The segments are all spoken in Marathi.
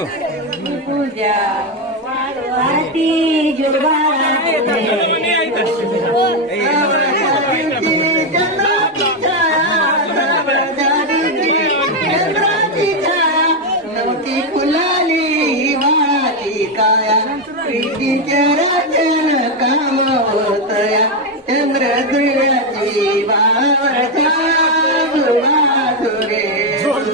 पूजा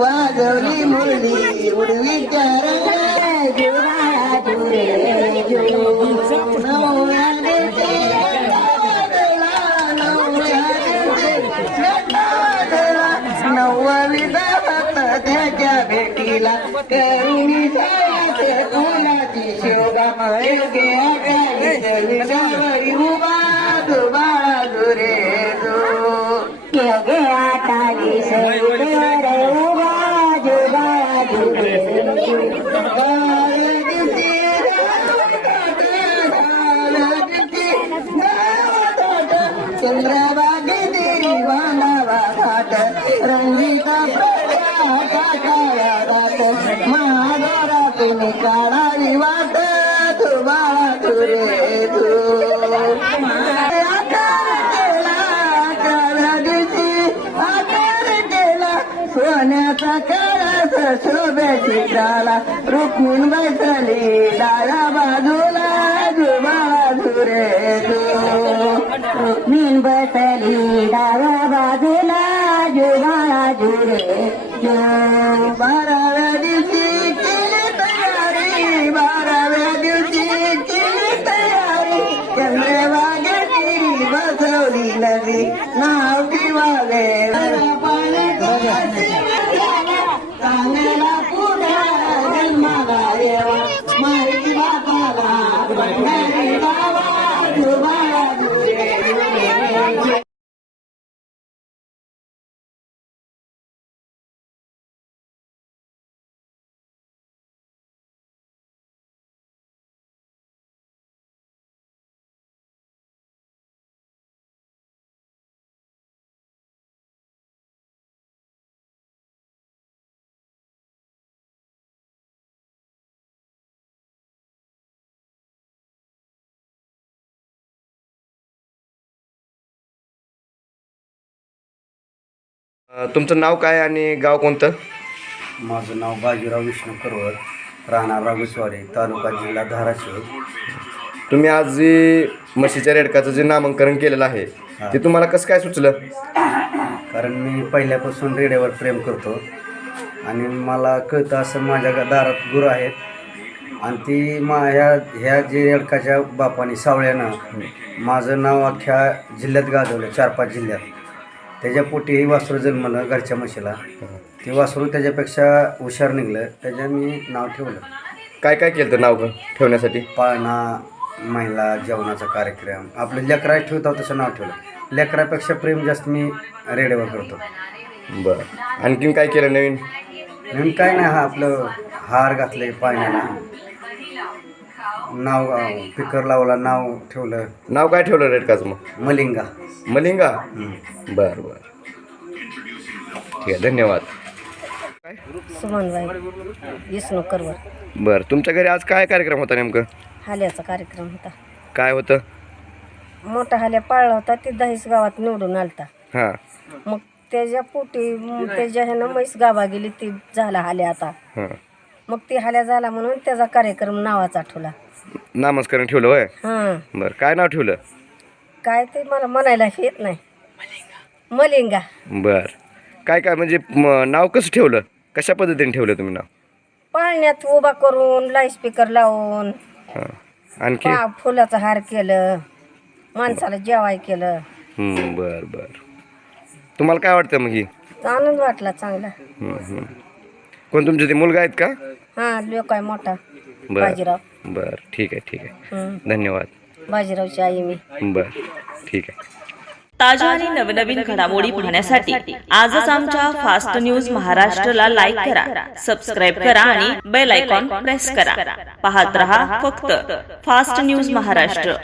वाजवली मुरली उडवीच्या रंग जुळा जुळे नवरा भेटीला करुणी साचे कोणाची शिवगाम योगे उभा दुबाळा दुरे दो योगे आता काळाचा शोभ्याची डाला रुक्मिण बैसली डाळ्या बाजूला जुबाळा झुरे बसली डाव्या बाजूला जुबाळा झुरे बाराव्या दिवशी केली तयारी बाराव्या दिवशी केली तयारी. बसवली नदी नाव ठेवावे चांगला पुढा जन्माला देवा. माहिती बापाला तुमचं नाव काय आणि गाव कोणतं? माझं नाव बाजीराव विष्णू करवत राहणार राघुस्वारी तालुका जिल्हा धाराशिव. तुम्ही आज जे म्हशीच्या रेडकाचं जे नामांकन केलेलं आहे ते तुम्हाला कसं काय सुचलं? कारण मी पहिल्यापासून रेड्यावर प्रेम करतो आणि मला कळतं असं माझ्या गा- दारात गुरु आहेत. आणि ती मा ह्या ह्या जे रेडकाच्या बापाने सावळ्यानं माझं नाव अख्ख्या जिल्ह्यात गाजवलं चार पाच जिल्ह्यात. त्याच्या पोटी ही वासरू जन्मलं घरच्या म्हशीला. ते वासरू त्याच्यापेक्षा हुशार निघलं त्याच्या मी नाव ठेवलं. काय काय केलं तर नाव ठेवण्यासाठी? पाळणा महिला जेवणाचा कार्यक्रम आपलं लेकरा ठेवतो तसं नाव ठेवलं. लेकरापेक्षा प्रेम जास्त मी रेडिओवर करतो. बरं. आणखीन काय केलं नवीन? म्हणून काय नाही हा आपलं हार घातले पाळण्याला. नाव पिकर लावला नाव ठेवलं. नाव काय ठेवलं रेडकाचं मग? मलिंगा. मलिंगा. बरं बरं. ठीक आहे धन्यवाद. सुमनबाई बरं तुमच्या घरी आज काय कार्यक्रम होता नेमकं? हाल्याचा कार्यक्रम होता. काय होतं? मोठा हाल्या पाळला होता ते दहीस गावात निवडून आलता. हां. मग त्याच्या पोटी म, त्याच्या ह्यानं म्हैस गावा गेली ती झाला हाल्या आता. हां. मग ती हाल्या झाला म्हणून त्याचा कार्यक्रम नावाचा ठेवला. नामस्करण ठेवलं होय? हां. बरं काय नाव ठेवलं? काय ते मला म्हणायला येत नाही. मलिंगा. बरं. काय काय म्हणजे म, नाव कसं ठेवलं? कशा पद्धतीने ठेवलं तुम्ही नाव? पाळण्यात उभा करून लाईस्पीकर लावून हां. आणखी? पा फुलाचं हार केलं माणसाला जेवाय केलं. हं, बरं बरं. तुम्हाला काय वाटतं मग ही? आनंद वाटला चांगला. हं, हं. कोण तुमचे ते मुलगा आहेत का? हां लोक आहे मोठा. बरं. बाजीराव. बरं ठीक आहे ठीक आहे. हं. धन्यवाद. बाजीरावची आई मी. बरं ठीक आहे. ताज्या आणि नवनवीन घडामोडी पाहण्यासाठी आजच आमच्या फास्ट न्यूज महाराष्ट्रला लाईक करा सबस्क्राईब करा आणि बेल आयकॉन प्रेस करा. पाहत रहा फक्त फास्ट न्यूज महाराष्ट्र.